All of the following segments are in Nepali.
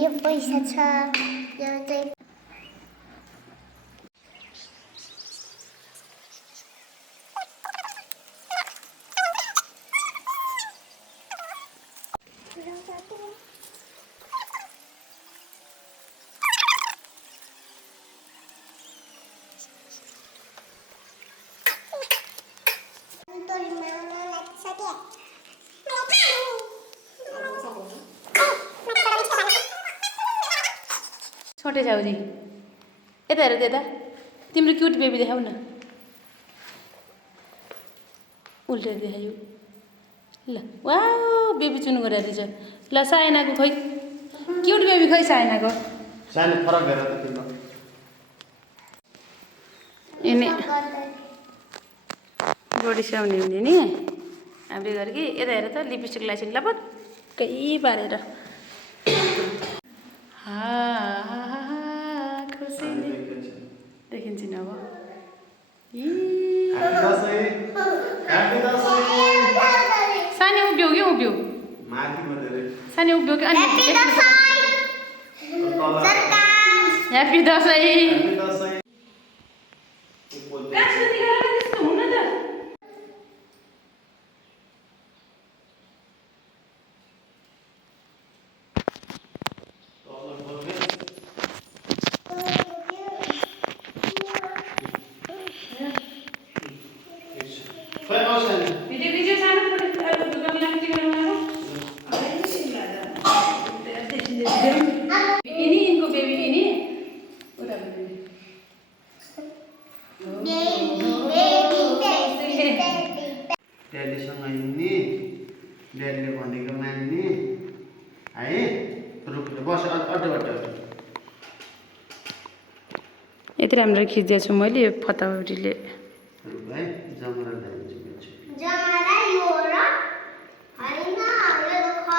यो पैसा छ यो चाहिँ छोटे छाउजी यता हेर त्यता तिम्रो क्युट बेबी देखाउ न उल्टे देखायो ल वा बेबी चुनु गरेर रहेछ ल साइनाको खोइ क्युट बेबी खोइ साइनाको सानो फरक हेर त तिम्रो यिनी बडी स्याउने हुने नि हामीले गरे कि यता हेर त लिपस्टिक लाइसिङ लपक्कै पारेर खुसी देखिन्छ नि अब सानी उभियो कि उभियो सानी उभियो कि अनि ह्याप्पी दसैँ ड्याडीसँग हिँड्ने ड्याडीले भनेको मान्ने है रुख बस अड्डो यति राम्रो खिचिदिएको छु मैले यो फताउरीले है जमरा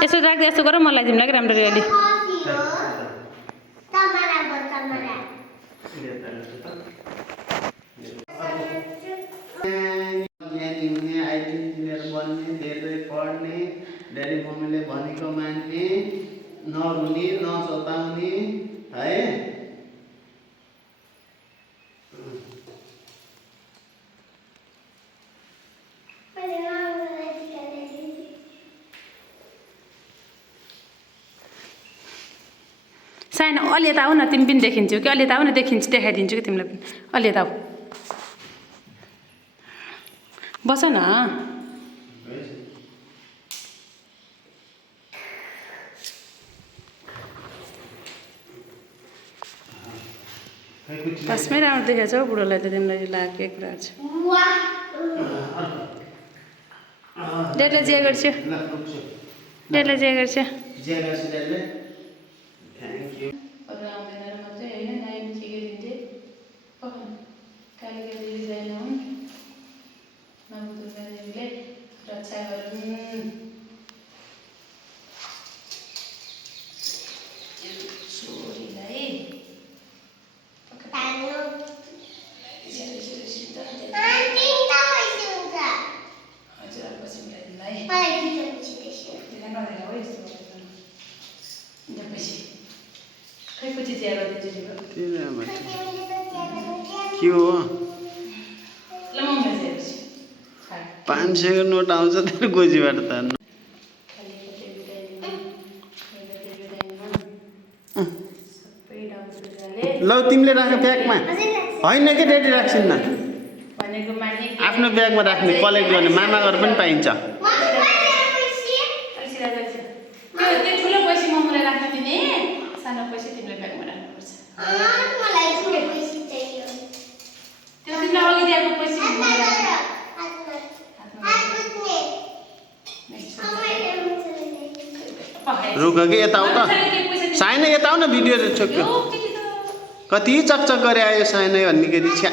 यसो राख्दै यस्तो गर मलाई तिमीलाई कि राम्रो रेली पढ्ने ड्याडी मम्मीले भनेको मान्ने नरुने नसताउने है साइन अलि यता आऊ न तिमी पनि देखिन्छौ कि अलि यता आऊ न देखाइदिन्छु कि तिमीलाई पनि अलि यता आऊ बस न फर्स्टमै राम्रो देखाएको छ हौ बुढोलाई त तिमीलाई लागेकै कुरा छ डेडले जे गर्छ डेडले जे गर्छ थ्याङ्क यू रक्षा गरून् छोरीलाई के हो 500 को नोट आउँछ तर गोजीबाट तान्नु ल तिमीले राख ब्यागमा होइन कि ड्याडी राख्छिन् न आफ्नो ब्यागमा राख्ने कलेक्ट गर्ने मामा घर पनि पाइन्छ रुक कि यता आऊ त साइना यता आऊ न भिडियो छोक्यो कति चकचक गरे आयो साइना भन्ने छ्या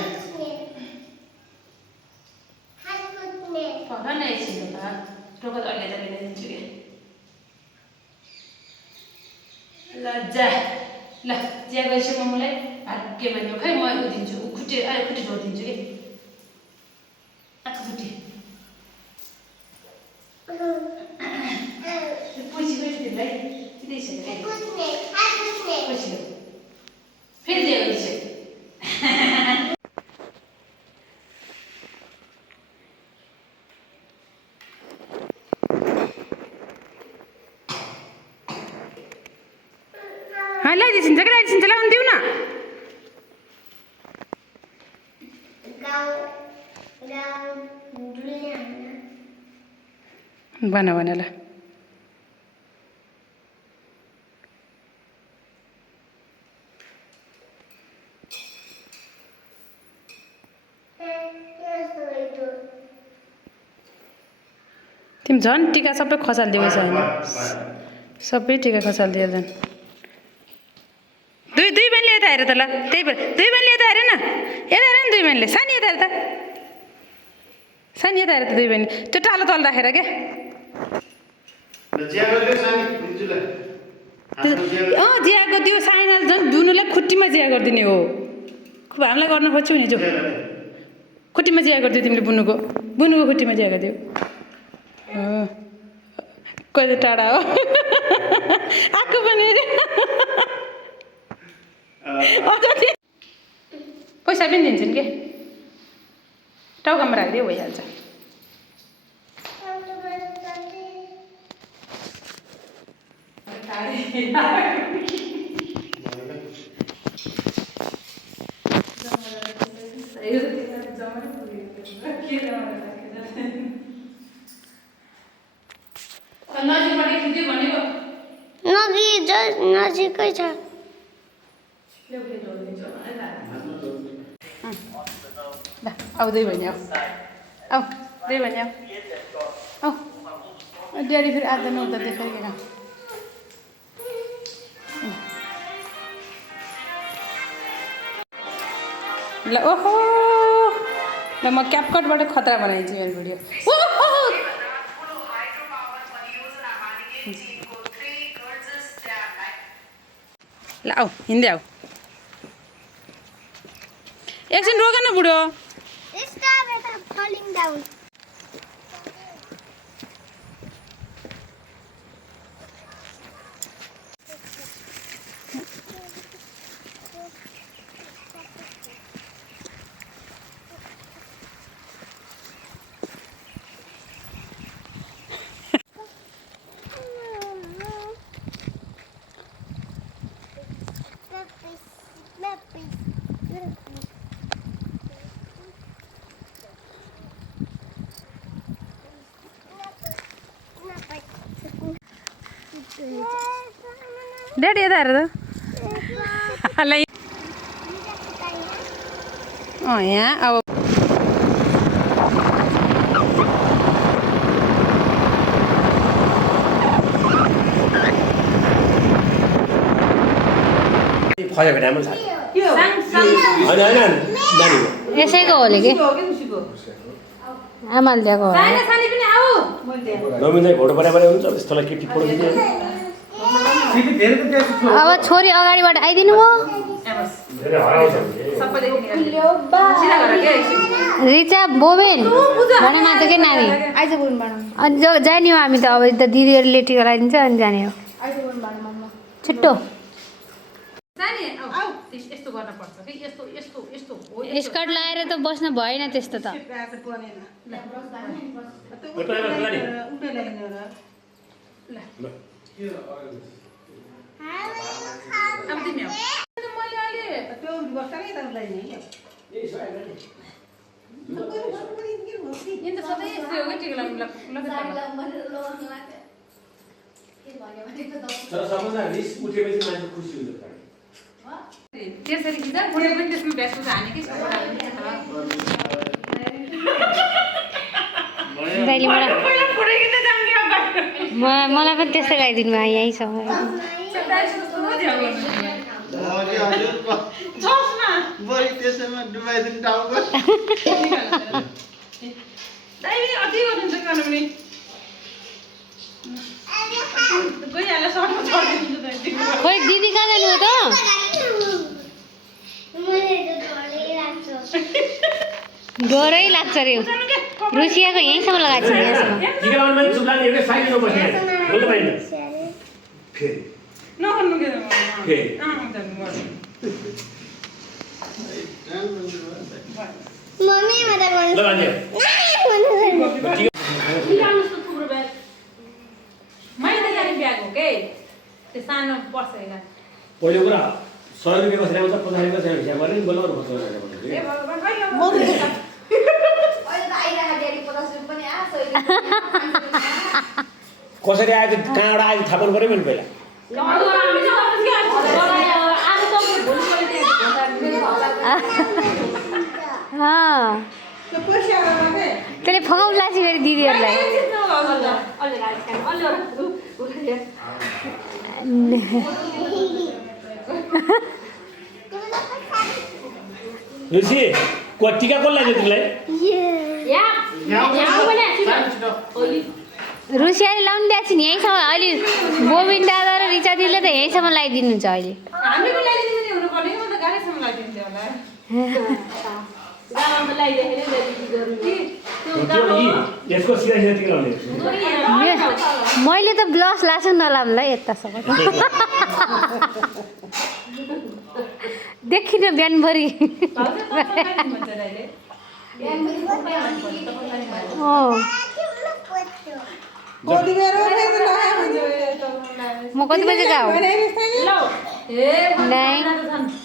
ल ज्या गएपछि म मलाई भाग्य भन्यो खै म दिन्छु खुट्टे जोडिदिन्छु कि आँखा खुट्टे पैसा गयो तिमीलाई फेरि ल्याऊ लगाइदिन्छ कि लगाइदिन्छ लगाउनु दिउ न बना बना ल तिमी झन् टिका सबै खसालिदिएको छ होइन सबै टिका खसालिदियो झन् दुई दुई बहिनीले यता हेर त ल त्यही भएर दुई बहिनीले यता हेर न यता हेर न दुई बहिनीले सानी यता हेर त सानी यता हेर त दुई बहिनी त्यो टालो तल राखेर क्या जियाको त्यो साइना झन् दुनुलाई खुट्टीमा जिया गरिदिने हो खुब हामीलाई गर्न खोज्छौ नि जो खुट्टीमा जिया गरिदियो तिमीले बुनुको खुट्टीमा जिया गरिदियो कहिले टाढा हो आएको पनि पैसा पनि दिन्छन् के टाउकामा राखिदियो भइहाल्छ नजिकै छ आऊ दुई बहिनी आऊ दुई बहिनी आऊ ड्याडी फेरि आधा नहुँदा देखाइकन ल ओहो ल म क्यापकटबाट खतरा बनाइदिन्छु मेरो भिडियो ल आऊ हिँड्दै आऊ एकछिन रोक न बुढो falling down. ड्याडी यता हेर त यहाँ अब यसैको होली कि आमाले दिएको अब छोरी अगाडिबाट आइदिनु भयो रिचा बोबेन भने मात्र के नानी अनि जाने हो हामी त अब दिदीहरूले टिका लगाइदिन्छ अनि जाने हो छिट्टो स्कर्ट लगाएर त बस्न भएन त्यस्तो त त्यसरी खिच्दा बुढे पनि त्यसमा भेषभूषा हानेकै छ मलाई पनि त्यस्तै लगाइदिनु भयो यहीँसम्म खोइ दिदी कहाँ जानु हो त डरै लाग्छ अरे रुसियाको यहीँसम्म लगाएको छ यहाँसम्म मम्मी मलाई ल भन्यो पहिलो कुरा 100 रुपियाँको सिलाइ हुन्छ 50 रुपियाँको सिलाइ हिसाब गरेर बल्ल खोज्छ कसरी आयो कहाँबाट आयो थाहा पाउनु पर्यो नि पहिला त्यसले फगाउला छि फेरि दिदीहरूलाई रुसी टिका कसले लाग्यो तिमीलाई रुसियाले लाउनु दिएको छु नि यहीँसम्म अहिले गोविन्द दादा र रिचा दिदीले त यहीँसम्म लगाइदिनुहुन्छ अहिले यसको सिधा सिधा टिका लाउने मैले त ब्लस लाग्छु नलाम्ला यतासम्म देखिन बिहानभरि म कति बजे जाऊ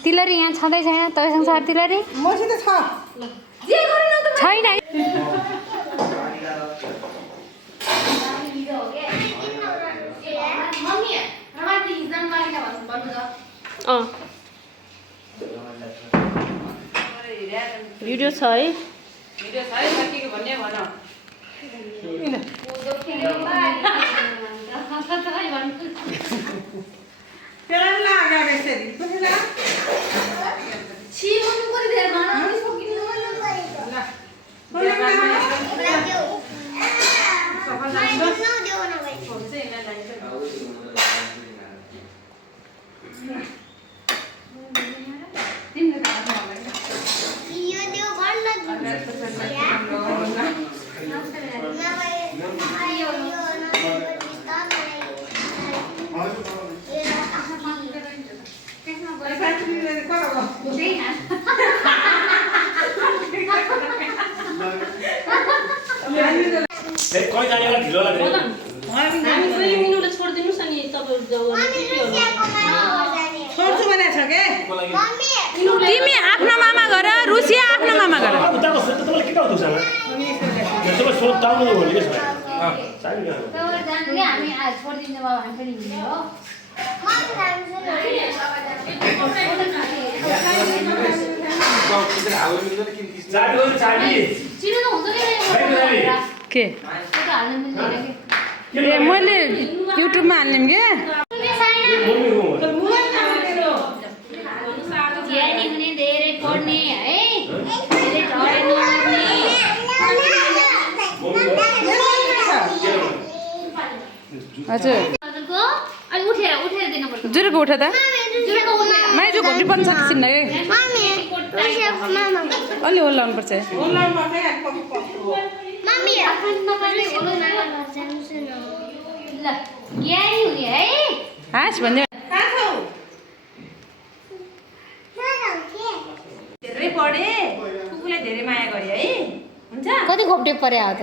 तिलरी यहाँ छँदै छैन तपाईँसँग छ तिलरी छैन भिडियो छ है कहीँ जानेलाई ढिलो लाग्यो तिमी आफ्नो मामा घर रुसिया आफ्नो मामा घर उताको सोध्दा तपाईँलाई के गर्नु उसँग तपाईँ सोध्दाउनु हो नि के मैले युट्युबमा हाल्ने के धेरै पढ्ने है हजुर जुरुको उठा त माइजो घोटी पर्नु सक्छ छिन्न अलि ओल्लाउनु पर्छ हाँस भन्यो धेरै पढे कुकुरलाई धेरै माया गरे है हुन्छ कति घोप्टे परे हो त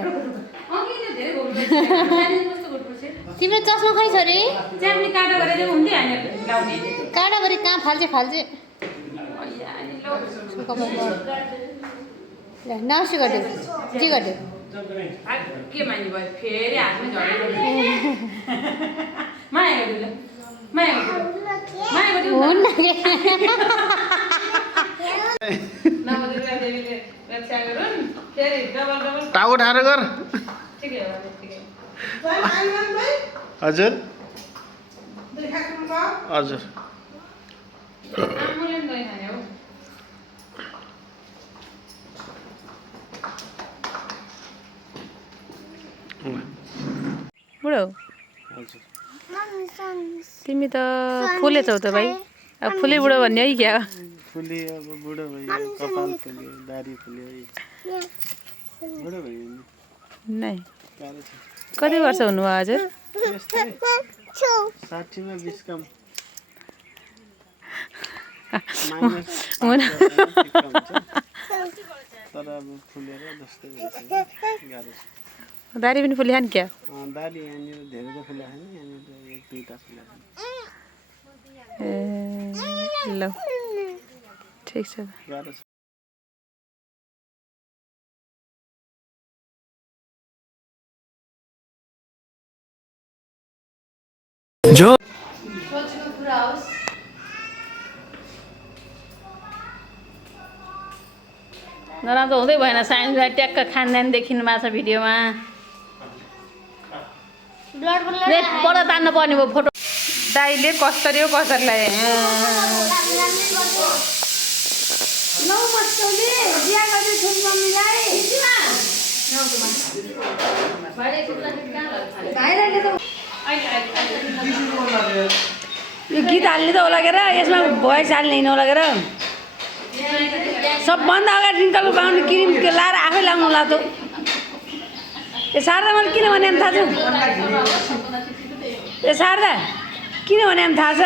तिम्रो चस्मा खै छ रे च्याम्नी काटा गरेर हुन्थ्यो हामी लाउने काँडाभरि कहाँ फाल्छे फाल्छे नर्सी गऱ्यो जे गऱ्यो के मान्नु भयो फेरि हातमा झरेको माया गर्नु ल माया गर्नु माया गर्नु हुन्न नवदुर्गा देवीले रक्षा गरून् फेरि डबल डबल टाउको ठाडो गर ठिकै हो ठिकै हजुर हजुर आमाले पनि दही खाने हो बुढो तिमी त फुले छौ त भाइ अब फुले बुढो भन्ने है क्या फुले अब बुढो भयो कपाल फुल्यो दारी फुल्यो बुढो भयो नै कति वर्ष हुनुभयो हजुर 60 मा 20 कम हुन तर अब फुलेर जस्तै गाह्रो छ दारी पनि फुल्यो नि क्या दाली यहाँनिर धेरै त फुलेको छैन यहाँनिर एक दुईवटा फुलेको छ ए ल ठिक छ गाह्रो छ नराम्रो हुँदै भएन साइन्सलाई ट्याक्क खानदान देखिनु भएको छ भिडियोमा पर तान्नु पर्ने भयो फोटो दाइले कसरी हो कसरीलाई यो गीत हाल्ने त हो लगेर यसमा भोइस हाल्ने नलगेर सबभन्दा अगाडि रिङ्कलको बाहुन क्रिम लाएर आफै लाउनु लाग्दो ए शारदा मैले किन भने थाहा छ ए शारदा किन भने थाहा छ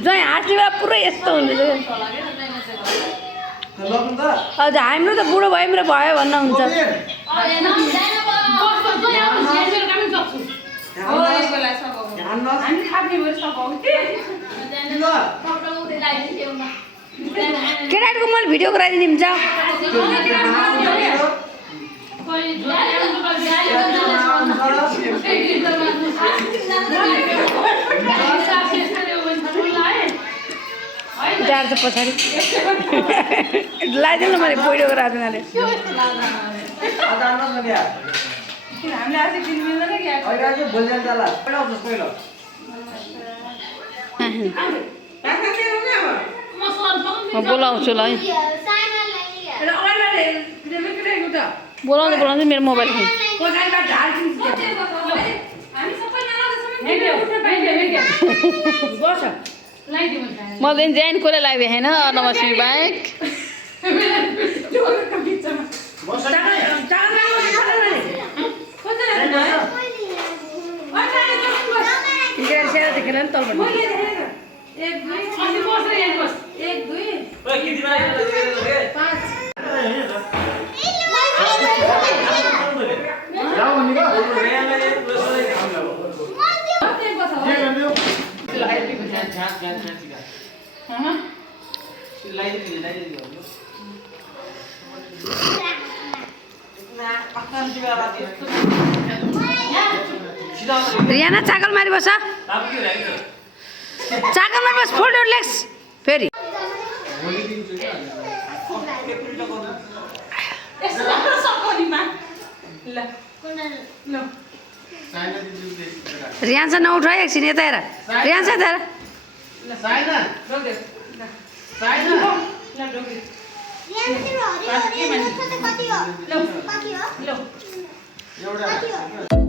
जहीँ हाँस्ने बेला पुरै यस्तो हुन्छ हजुर हाम्रो त बुढो भयो मेरो भयो भन्न हुन्छ केटाहरूको मैले भिडियो गराइदिनु हुन्छ जान्छ पछाडि लगाइदिनु मैले पहिरो गराइदिनाले म बोलाउँछु ल है बोलाउँदै बोलाउँदै मेरो मोबाइल मलाई ज्यान कसले लाग्दैन होइन नमस्मी बाइक रियाना चाकल मारी बस चाकल मारी बस फोल्डर लेग्स फेरि रियान्सा नउठाइ एकछिन यता हेर रियान्सा यता हेर कति हो